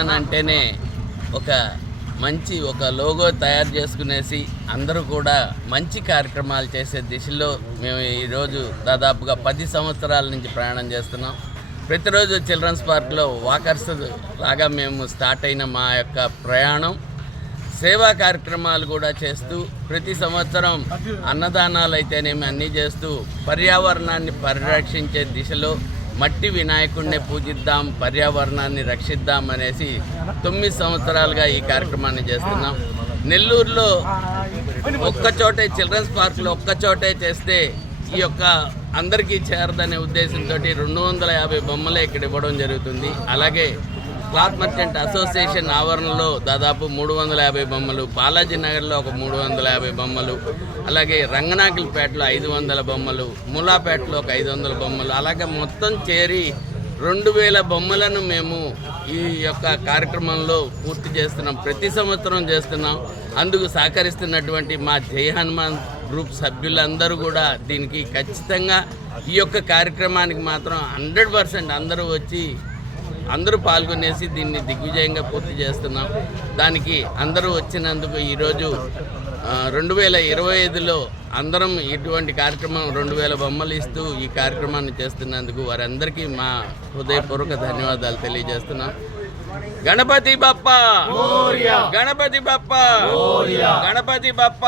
హనుమాన్ అంటేనే ఒక మంచి లోగో తయారు చేసుకునేసి అందరూ కూడా మంచి కార్యక్రమాలు చేసే దిశలో మేము ఈరోజు దాదాపుగా 10 సంవత్సరాల నుంచి ప్రయాణం చేస్తున్నాం. ప్రతిరోజు చిల్డ్రన్స్ పార్క్లో వాకర్స్ లాగా మేము స్టార్ట్ అయిన మా యొక్క ప్రయాణం సేవా కార్యక్రమాలు కూడా చేస్తూ ప్రతి సంవత్సరం అన్నదానాలు అయితేనేమి అన్నీ చేస్తూ పర్యావరణాన్ని పరిరక్షించే దిశలో మట్టి వినాయకుడిని పూజిద్దాం, పర్యావరణాన్ని రక్షిద్దాం అనేసి 9 సంవత్సరాలుగా ఈ కార్యక్రమాన్ని చేస్తున్నాం. నెల్లూరులో ఒక్కచోటే చిల్డ్రన్స్ పార్క్లో ఒక్కచోటే చేస్తే ఈ యొక్క అందరికీ చేరదనే ఉద్దేశంతో 250 బొమ్మలే ఇక్కడ ఇవ్వడం జరుగుతుంది. అలాగే క్లాత్ మర్చెంట్ అసోసియేషన్ ఆవరణలో దాదాపు 350 బొమ్మలు, బాలాజీ నగర్లో ఒక 350 బొమ్మలు, అలాగే రంగనాయకులపేటలో 500 బొమ్మలు, మూలాపేటలో ఒక 500 బొమ్మలు, అలాగే మొత్తం చేరి 2000 బొమ్మలను మేము ఈ యొక్క కార్యక్రమంలో పూర్తి చేస్తున్నాం. ప్రతి సంవత్సరం చేస్తున్నాం. అందుకు సహకరిస్తున్నటువంటి మా జై హనుమాన్ గ్రూప్ సభ్యులందరూ కూడా దీనికి ఖచ్చితంగా ఈ యొక్క కార్యక్రమానికి మాత్రం 100% అందరూ వచ్చి అందరూ పాల్గొనేసి దీన్ని దిగ్విజయంగా పూర్తి చేస్తున్నాం. దానికి అందరూ వచ్చినందుకు ఈరోజు 2025లో అందరం ఇటువంటి కార్యక్రమం 2000 బొమ్మలు ఇస్తూ ఈ కార్యక్రమాన్ని చేస్తున్నందుకు వారందరికీ మా హృదయపూర్వక ధన్యవాదాలు తెలియజేస్తున్నాం. గణపతి బప్ప, గణపతి బప్ప, గణపతి బప్ప.